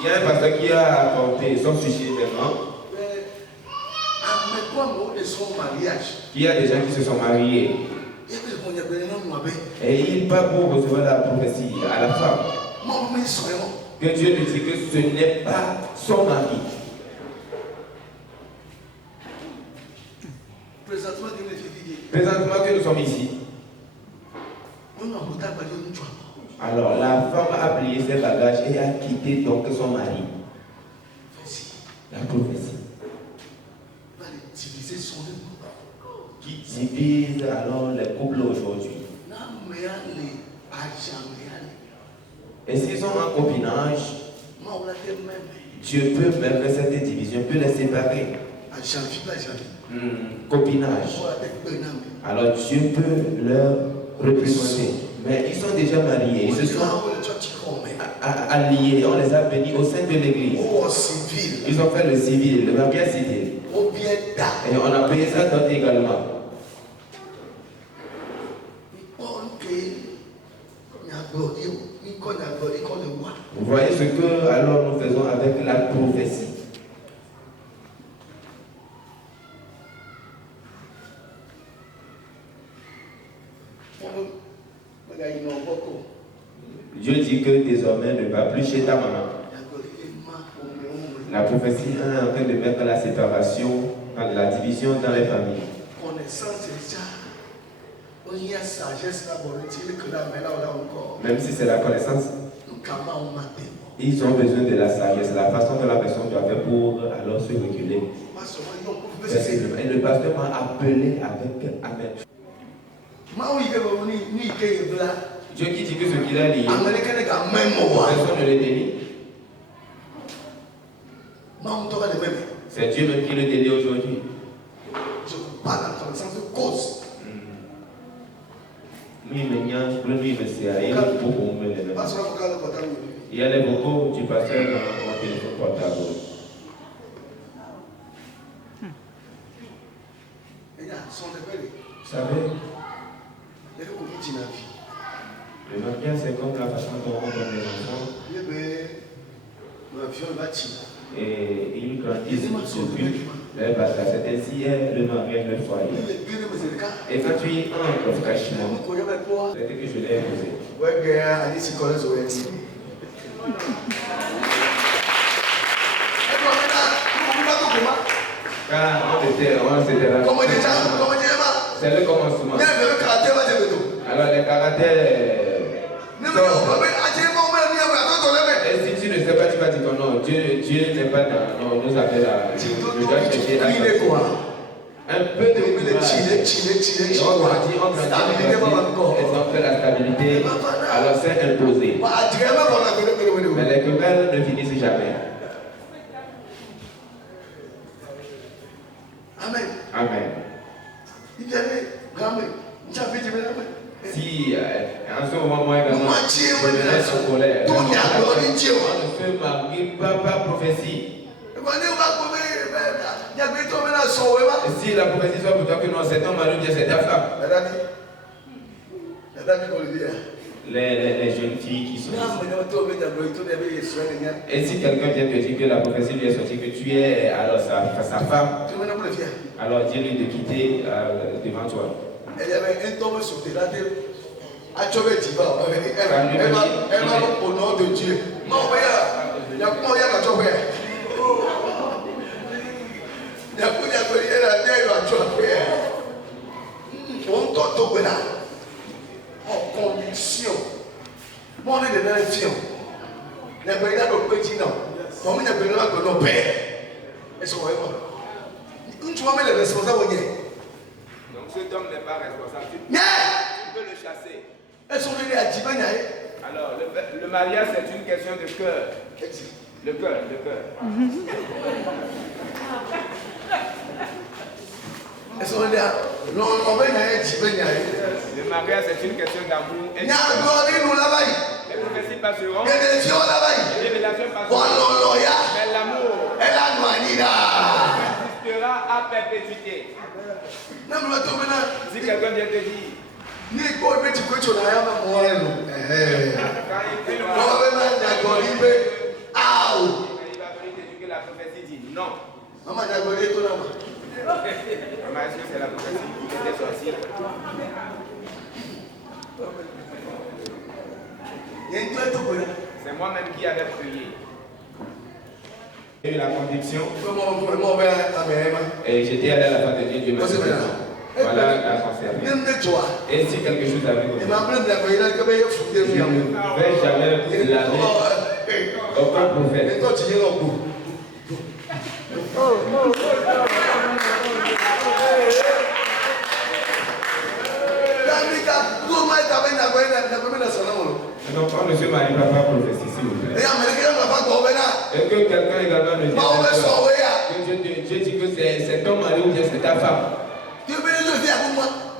Il y a un pasteur qui a apporté son sujet maintenant. Il y a des gens qui se sont mariés. Et il part pour recevoir la prophétie à la femme. Que Dieu lui dit que ce n'est pas son mari. Présentement que nous sommes ici. Alors la femme a plié ses bagages et a quitté donc son mari. La prophétie. Qui divise alors les couples aujourd'hui. Et s'ils sont en copinage, Dieu peut même faire cette division, peut les séparer. Copinage. Alors Dieu peut leur représenter. Mais ils sont déjà mariés, ils se sont alliés, on les a bénis au sein de l'église. Ils ont fait le civil, le mariage civil. Et on a payé ça dot également. Vous voyez ce que alors nous faisons avec la prophétie. Dieu dit que désormais ne va plus chez ta maman. La prophétie est en train de mettre la séparation, la division dans les familles. Même si c'est la connaissance, ils ont besoin de la sagesse, la façon dont la personne doit faire pour alors se reculer. Et le pasteur m'a appelé avec Amen. Dieu qui dit que ce qu'il a lié, personne ne le délie. C'est Dieu même qui le délie aujourd'hui. Je parle en connaissance de cause. Il y a les vocaux du pasteur dans mon téléphone portable. Vous savez, le mariage c'est comme la façon dont on donne les enfants. Et ils grandissent depuis leur bataille. C'est ainsi le mariage, le foyer. Et quand tu y entres fraîchement, c'est que je l'ai épousé. Quand on s'était là. C'est le commencement. Alors les caractères. Et si tu ne sais pas, tu vas dire que non, Dieu n'est pas dans. Non, nous appelle à. Je dois chercher à. Un peu de on grandit, et donc la stabilité, alors c'est imposé. Mais les querelles ne finissent jamais. Amen. Si en ce moment, moi également, je me laisse en colère. On ne se marie pas par prophétie. Si la prophétie soit pour toi que non, c'est ton mari ou bien c'est ta femme. Les jeunes filles qui sont ici. Et si quelqu'un vient te dire que la prophétie lui est sortie, que tu es alors sa femme, alors dis-lui de quitter devant toi. Elle avait un tombe sur tes latés. Elle va au nom de Dieu. Non, il y a quoi, il y a la joie. Il y a quoi, il y a la joie. On t'entend là. En condition. Moi, on est des nations. Les pays là, nos petits noms. Moi, on est des pays là, nos pères. Est-ce que vous voyez? Tu vas mettre les responsables au nez. Donc cet homme n'est pas responsable. Tu peux le chasser. Elles sont venues à Djibanaï. Alors, le mariage, c'est une question de cœur. Le cœur. Elles sont venues à Djibanaï. Le mariage, c'est une question d'amour. Il y a un glorie nous là-bas. Les prophéties passeront. Il y a des gens là-bas. Les révélations passeront. Mais l'amour. Elle a noyé là. Existera à perpétuité. Si quelqu'un vient te dire. Ni ko ibe ti kwecho na ya ma mo enu. Ko be na da go ibe out. Non. Maman n'a pas dit tout là. Maman, est-ce que c'est la prophétie qui était sortie? C'est moi-même qui avais prié. J'ai eu la conviction. Et j'étais allé à la fin de Dieu. Dieu m'a dit, voilà la conservée. Et si quelque chose arrive, je ne vais jamais blâmer aucun prophète. Donc, quand M. Marie Papa prophétie, s'il vous plaît. Est-ce que quelqu'un également me dit que Dieu dit que c'est ton mari ou bien c'est ta femme?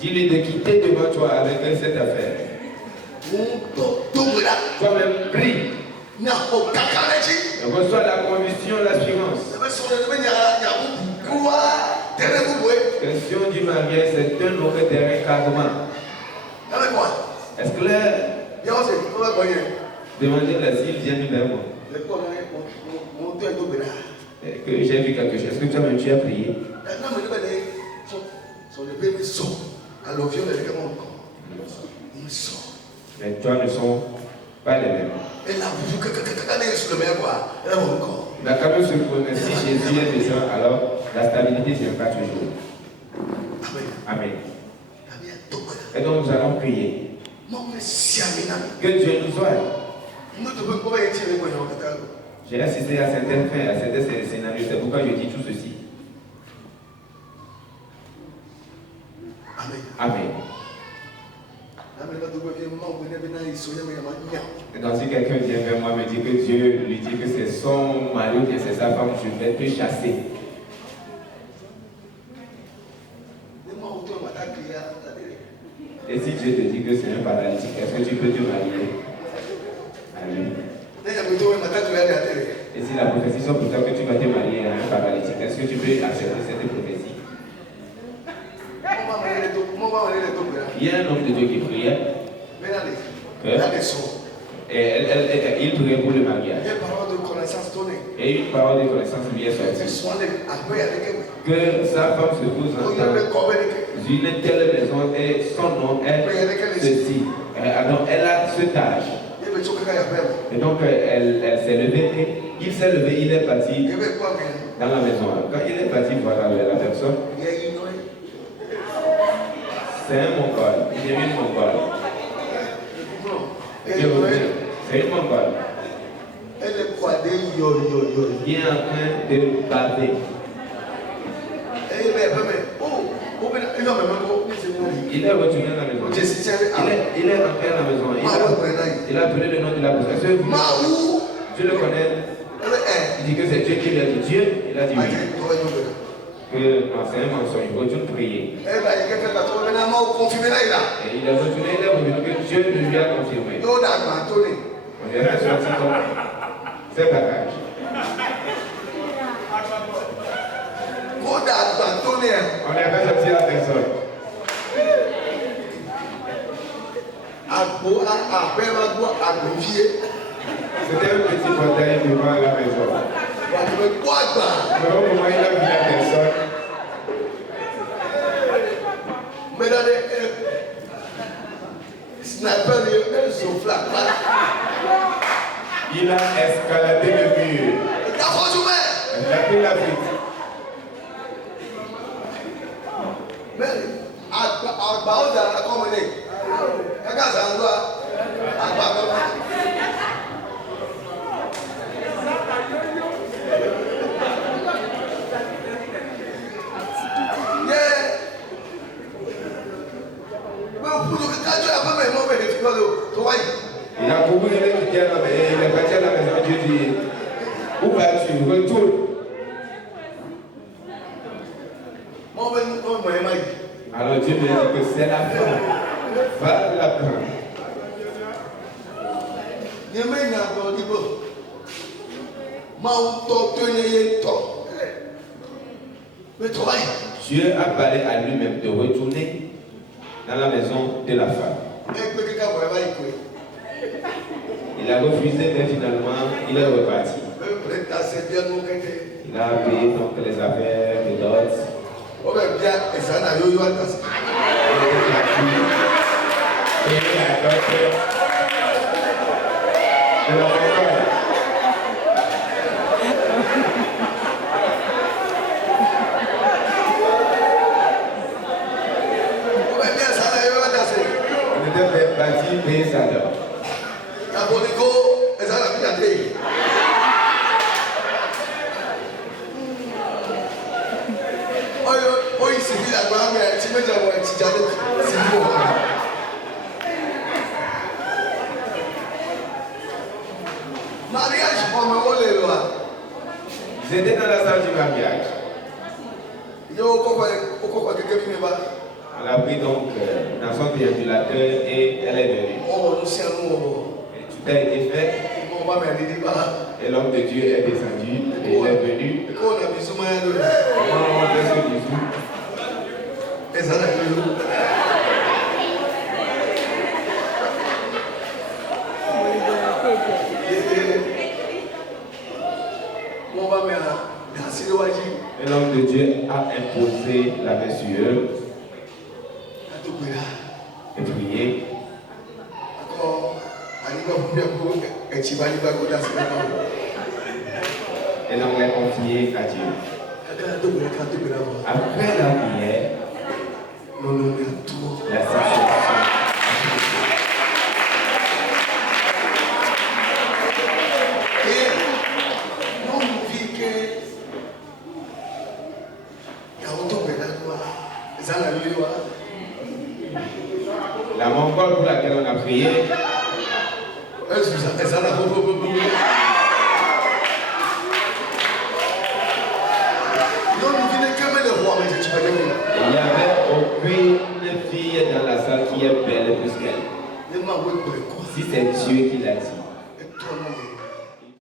Dis-lui de quitter devant toi avec cette affaire. Toi-même prie. Reçois la conviction, l'assurance. Question du mariage, c'est un autre terrain carrément. Est-ce clair? Demandez-le s'il vient vers moi. Que j'ai vu quelque chose. Est-ce que toi-même tu as prié? Mais toi ne sont pas les mêmes. Mais quand même se connaît, si Jésus est présent, alors la stabilité ne vient pas toujours. Amen. Et donc nous allons prier. Que Dieu nous aide. J'ai assisté à certains faits, à certains scénarios. C'est pourquoi je dis tout ceci. Amen. Et donc si quelqu'un vient vers moi et me dit que Dieu lui dit que c'est son mari ou que c'est sa femme, je vais te chasser. Et si Dieu te dit que c'est un paralytique, est-ce que tu peux te marier? Amen. Et si la prophétie soit pour toi que tu vas te marier à un paralytique, est-ce que tu peux accepter cette prophétie? Il y a un homme de Dieu qui priait. Et il priait pour le mariage. Et une parole de connaissance lui est sortie. Que sa femme se pose dans une telle maison et son nom est ceci. Donc elle a cet âge. Et donc elle s'est levée et il s'est levé, il est parti dans la maison. Quand il est parti voir la personne, c'est un mongol, il est une mongole. C'est une mongole. Il est en train de baver. Il est retourné dans la maison. Il est rentré à la maison. Il a appelé le nom de la personne. Je le connais. Il dit que c'est Dieu qui lui a dit. Dieu, il a dit oui. Que non, c'est un mensonge. Il retourne prier. Et il est retourné, il est revenu que Dieu lui a confirmé. On est sorti comme c'est bagage. On est pas sorti à personne. C'était un petit portail devant la maison. Mais au moment où il a vu la personne, il a escaladé le mur. Il a pris la fuite. Il a couru, il est quitté à la maison, il est parti à la maison. Dieu dit, où vas-tu? Retourne. Alors Dieu lui a dit que c'est la fin. Va la prendre. Dieu a parlé à lui-même de retourner dans la maison de la femme. Il a refusé, mais finalement, il est reparti. Il a payé donc les affaires de dot. On va bien, et ça n'a eu à passer. Et la dot. Je l'en fais pas. On va bien, ça n'a eu à passer. On était bâti, payer sa dot. La Bonico, et ça n'a plus à payer. Oh, il s'est dit la gloire, mais tu me dis avoir un petit jardin. C'est bon. Mariage, on les lois. Ils étaient dans la salle du mariage. Elle a pris donc dans son déambulateur et elle est venue. Et tout a été fait. Et l'homme de Dieu est descendu et il est venu. Comment on fait ce bisou? Et l'homme de Dieu a imposé la main sur eux et prié. Et donc les confié à Dieu. Après la prière, la situation. La mongole pour laquelle on a prié. Il n'y avait aucune fille dans la salle qui est belle plus qu'elle. Si c'est Dieu qui l'a dit.